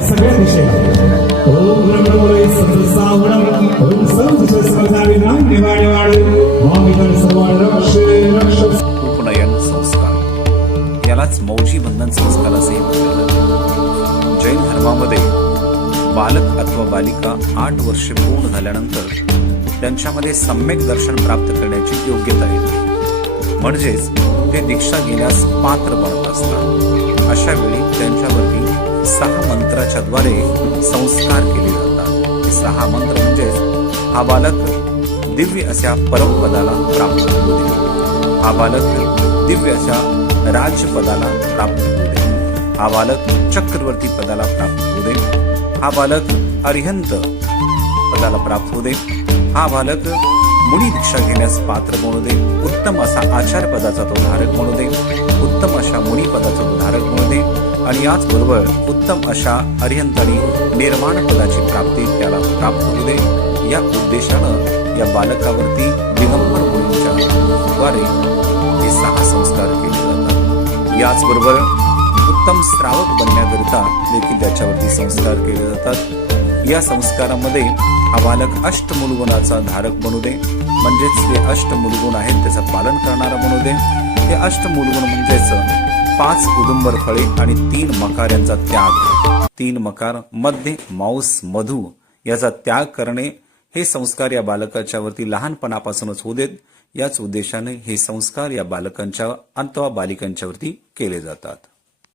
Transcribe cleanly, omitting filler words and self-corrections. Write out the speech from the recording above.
सगळ्या दिशेला ओम ब्रह्मोरे सत्सावणम ओम सर्वसमताविनाम निवाडवाडू मामिदन सर्वान रक्ष उपनयन संस्कार यालाच मौजी बंधन संस्कार असे म्हटले जाते। जैन धर्मामध्ये बालक अथवा बालिका 8 वर्षे पूर्ण झाल्यानंतर त्यांच्यामध्ये सम्यक दर्शन प्राप्त करण्याची योग्यता येते, म्हणजेच ते दीक्षा घेण्यास पात्र बनत असतात। अशा वेळी त्यांच्यावरती 6 मंत्राच्या द्वारे संस्कार केले जातात। हे 6 मंत्र म्हणजेच हा बालक दिव्य अशा परमपदाला प्राप्त होऊ दे, हा बालक दिव्य अशा राजपदाला प्राप्त होऊ दे, हा बालक चक्रवर्ती पदाला प्राप्त होऊ दे, हा बालक अरिहंत पदाला प्राप्त होऊ दे, हा बालक मुनी दीक्षा घेण्यास पात्र बनू दे, उत्तम असा आचार्य पदाचा तो धारक बनू दे, उत्तम अशा मुनी पदाचा तो धारक बनू दे आणि याचबरोबर उत्तम अशा अरिहंत आणि निर्माण पदाची प्राप्ती त्याला प्राप्त होऊ दे। या उद्देशानं या बालकावरती दिगंबर मुनींच्या द्वारे हे 6 संस्कार केले जातात। याचबरोबर उत्तम श्रावक बनण्याकरिता देखील त्याच्यावरती संस्कार केले जातात। या संस्कारामध्ये हा बालक अष्टमूलगुणाचा धारक बनू दे, म्हणजेच जे अष्टमूलगुण आहेत त्याचं पालन करणारा बनू दे। हे अष्टमूलगुण म्हणजेच 5 उदुंबर फळे आणि 3 मकार यांचा त्याग, 3 मकार मध्ये मांस मधु याचा त्याग करणे, हे संस्कार या बालकाच्या वरती लहानपणापासूनच होऊ देत। याच उद्देशाने हे संस्कार या बालकांच्या अथवा बालिकांच्या वरती केले जातात।